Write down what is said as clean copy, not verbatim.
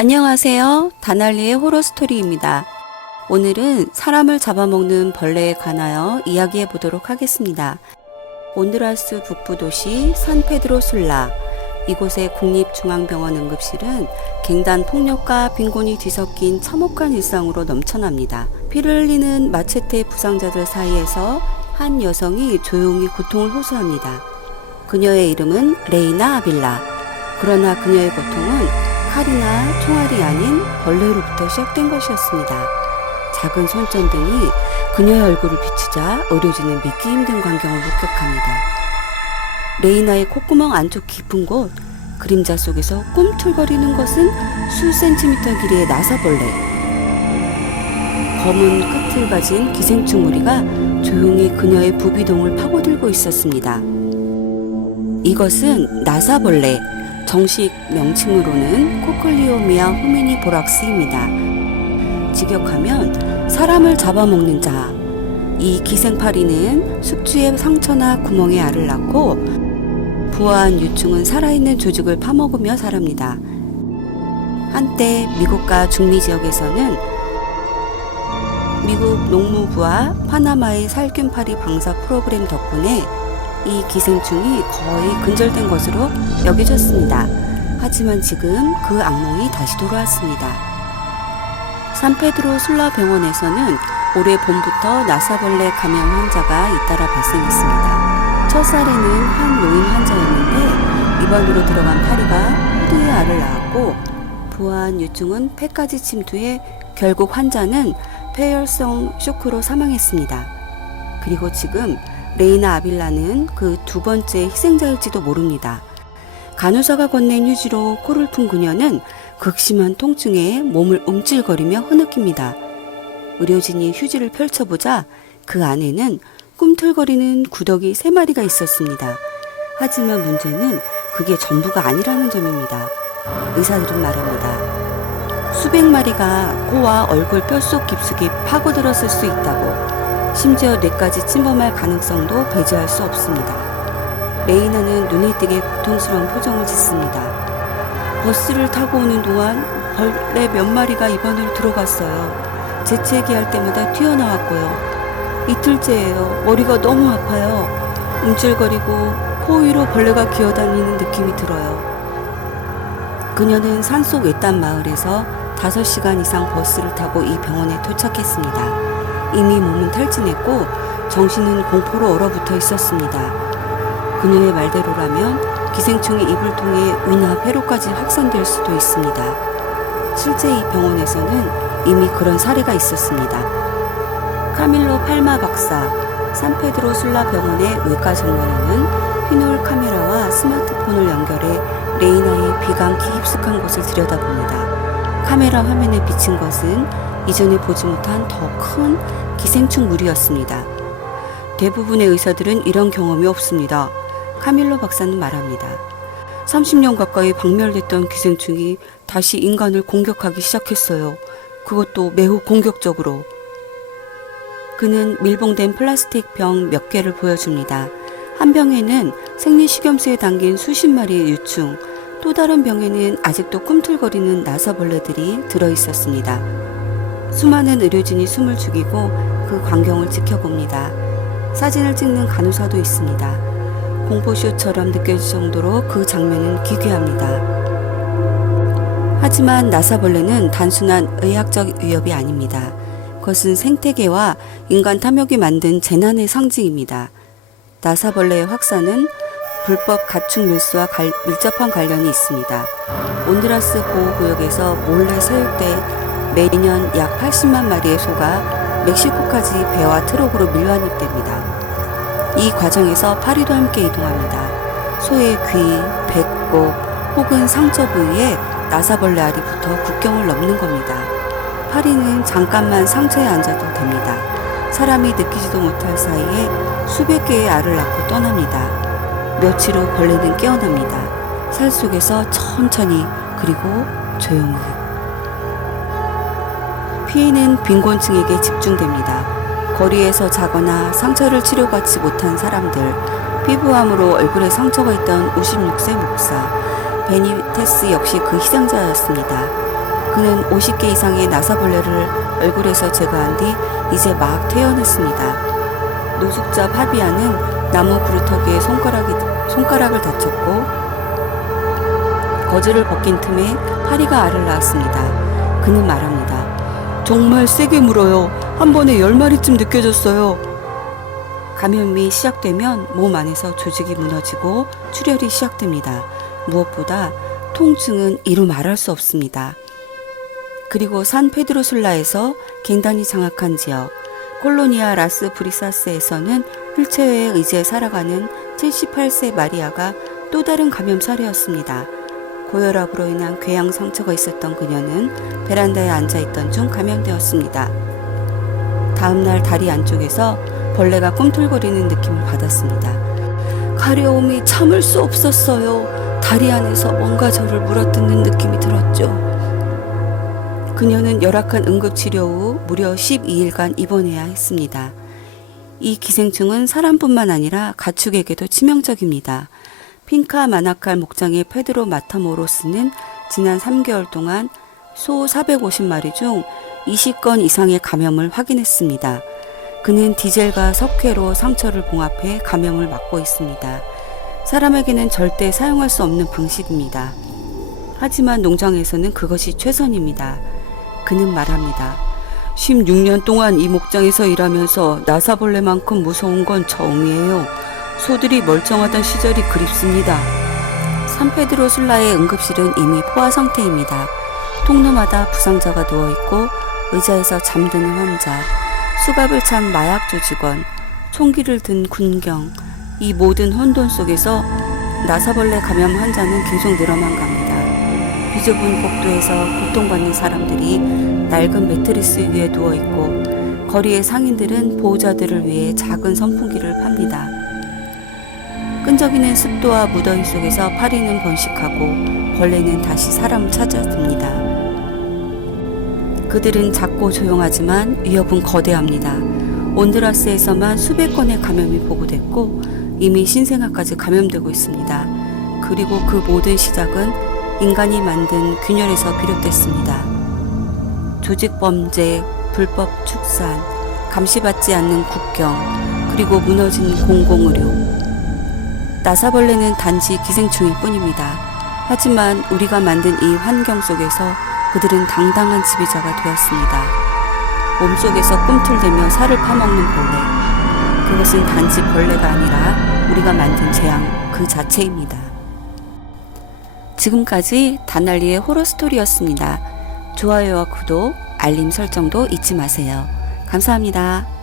안녕하세요. 다날리의 호러스토리입니다. 오늘은 사람을 잡아먹는 벌레에 관하여 이야기해 보도록 하겠습니다. 온두라스 북부 도시 산페드로 술라, 이곳의 국립중앙병원 응급실은 갱단 폭력과 빈곤이 뒤섞인 참혹한 일상으로 넘쳐납니다. 피를 흘리는 마체테 부상자들 사이에서 한 여성이 조용히 고통을 호소합니다. 그녀의 이름은 레이나 아빌라. 그러나 그녀의 고통은 칼이나 총알이 아닌 벌레로부터 시작된 것이었습니다. 작은 손전등이 그녀의 얼굴을 비추자 의료진은 믿기 힘든 광경을 목격합니다. 레이나의 콧구멍 안쪽 깊은 곳, 그림자 속에서 꿈틀거리는 것은 수 센티미터 길이의 나사벌레. 검은 끝을 가진 기생충 무리가 조용히 그녀의 부비동을 파고들고 있었습니다. 이것은 나사벌레, 정식 명칭으로는 코클리오미아 호미니보락스입니다. 직역하면 사람을 잡아먹는 자. 이 기생파리는 숙주의 상처나 구멍에 알을 낳고 부화한 유충은 살아있는 조직을 파먹으며 자랍니다. 한때 미국과 중미 지역에서는 미국 농무부와 파나마의 살균파리 방사 프로그램 덕분에 이 기생충이 거의 근절된 것으로 여겨졌습니다. 하지만 지금 그 악몽이 다시 돌아왔습니다. 산페드로 술라 병원에서는 올해 봄부터 나사벌레 감염 환자가 잇따라 발생했습니다. 첫 사례는 한 노인 환자였는데 입안으로 들어간 파리가 호두의 알을 낳았고 부화한 유충은 폐까지 침투해 결국 환자는 폐혈성 쇼크로 사망했습니다. 그리고 지금 레이나 아빌라는 그 두 번째 희생자일지도 모릅니다. 간호사가 건넨 휴지로 코를 푼 그녀는 극심한 통증에 몸을 움찔거리며 흐느낍니다. 의료진이 휴지를 펼쳐보자 그 안에는 꿈틀거리는 구더기 3마리가 있었습니다. 하지만 문제는 그게 전부가 아니라는 점입니다. 의사들은 말합니다. 수백 마리가 코와 얼굴 뼛속 깊숙이 파고들었을 수 있다고. 심지어 뇌까지 침범할 가능성도 배제할 수 없습니다. 레이나는 눈에 띄게 고통스러운 표정을 짓습니다. 버스를 타고 오는 동안 벌레 몇 마리가 입안으로 들어갔어요. 재채기할 때마다 튀어나왔고요. 이틀째예요. 머리가 너무 아파요. 움찔거리고 코 위로 벌레가 기어다니는 느낌이 들어요. 그녀는 산속 외딴 마을에서 5시간 이상 버스를 타고 이 병원에 도착했습니다. 이미 몸은 탈진했고 정신은 공포로 얼어붙어 있었습니다. 그녀의 말대로라면 기생충이 입을 통해 위나 폐로까지 확산될 수도 있습니다. 실제 이 병원에서는 이미 그런 사례가 있었습니다. 카밀로 팔마 박사, 산페드로 술라 병원의 외과 정원에는 피놀 카메라와 스마트폰을 연결해 레이나의 비감기 깊숙한 곳을 들여다봅니다. 카메라 화면에 비친 것은 이전에 보지 못한 더 큰 기생충 무리였습니다. 대부분의 의사들은 이런 경험이 없습니다. 카밀로 박사는 말합니다. 30년 가까이 박멸됐던 기생충이 다시 인간을 공격하기 시작했어요. 그것도 매우 공격적으로. 그는 밀봉된 플라스틱 병 몇 개를 보여줍니다. 한 병에는 생리식염수에 담긴 수십 마리의 유충, 또 다른 병에는 아직도 꿈틀거리는 나사벌레들이 들어있었습니다. 수많은 의료진이 숨을 죽이고 그 광경을 지켜봅니다. 사진을 찍는 간호사도 있습니다. 공포쇼처럼 느껴질 정도로 그 장면은 기괴합니다. 하지만 나사벌레는 단순한 의학적 위협이 아닙니다. 그것은 생태계와 인간 탐욕이 만든 재난의 상징입니다. 나사벌레의 확산은 불법 가축 밀수와 밀접한 관련이 있습니다. 온두라스 보호구역에서 몰래 사육돼 매년 약 80만 마리의 소가 멕시코까지 배와 트럭으로 밀반입됩니다. 이 과정에서 파리도 함께 이동합니다. 소의 귀, 배꼽 혹은 상처 부위에 나사벌레 알이 붙어 국경을 넘는 겁니다. 파리는 잠깐만 상처에 앉아도 됩니다. 사람이 느끼지도 못할 사이에 수백 개의 알을 낳고 떠납니다. 며칠 후 벌레는 깨어납니다. 살 속에서 천천히 그리고 조용히. 피해는 빈곤층에게 집중됩니다. 거리에서 자거나 상처를 치료받지 못한 사람들, 피부암으로 얼굴에 상처가 있던 56세 목사, 베니테스 역시 그 희생자였습니다. 그는 50개 이상의 나사벌레를 얼굴에서 제거한 뒤 이제 막 퇴원했습니다. 노숙자 파비아는 나무 구루터기에 손가락을 다쳤고 거즈를 벗긴 틈에 파리가 알을 낳았습니다. 그는 말합니다. 정말 세게 물어요. 한 번에 10마리쯤 느껴졌어요. 감염이 시작되면 몸 안에서 조직이 무너지고 출혈이 시작됩니다. 무엇보다 통증은 이루 말할 수 없습니다. 그리고 산 페드로술라에서 갱단이 장악한 지역 콜로니아 라스 브리사스에서는 휠체어에 의지해 살아가는 78세 마리아가 또 다른 감염 사례였습니다. 고혈압으로 인한 궤양 상처가 있었던 그녀는 베란다에 앉아있던 중 감염되었습니다. 다음날 다리 안쪽에서 벌레가 꿈틀거리는 느낌을 받았습니다. 가려움이 참을 수 없었어요. 다리 안에서 뭔가 저를 물어뜯는 느낌이 들었죠. 그녀는 열악한 응급치료 후 무려 12일간 입원해야 했습니다. 이 기생충은 사람뿐만 아니라 가축에게도 치명적입니다. 핑카 마나칼 목장의 페드로 마타모로스는 지난 3개월 동안 소 450마리 중 20건 이상의 감염을 확인했습니다. 그는 디젤과 석회로 상처를 봉합해 감염을 막고 있습니다. 사람에게는 절대 사용할 수 없는 방식입니다. 하지만 농장에서는 그것이 최선입니다. 그는 말합니다. 16년 동안 이 목장에서 일하면서 나사벌레만큼 무서운 건 처음이에요. 소들이 멀쩡하던 시절이 그립습니다. 산페드로술라의 응급실은 이미 포화 상태입니다. 통로마다 부상자가 누워있고 의자에서 잠드는 환자, 수갑을 찬 마약 조직원, 총기를 든 군경, 이 모든 혼돈 속에서 나사벌레 감염 환자는 계속 늘어만 갑니다. 비좁은 복도에서 고통받는 사람들이 낡은 매트리스 위에 누워있고 거리의 상인들은 보호자들을 위해 작은 선풍기를 팝니다. 끈적이는 습도와 무더위 속에서 파리는 번식하고 벌레는 다시 사람을 찾아듭니다. 그들은 작고 조용하지만 위협은 거대합니다. 온드라스에서만 수백 건의 감염이 보고됐고 이미 신생아까지 감염되고 있습니다. 그리고 그 모든 시작은 인간이 만든 균열에서 비롯됐습니다. 조직범죄, 불법 축산, 감시받지 않는 국경, 그리고 무너진 공공의료. 나사벌레는 단지 기생충일 뿐입니다. 하지만 우리가 만든 이 환경 속에서 그들은 당당한 지배자가 되었습니다. 몸속에서 꿈틀대며 살을 파먹는 벌레. 그것은 단지 벌레가 아니라 우리가 만든 재앙 그 자체입니다. 지금까지 다날리의 호러스토리였습니다. 좋아요와 구독, 알림 설정도 잊지 마세요. 감사합니다.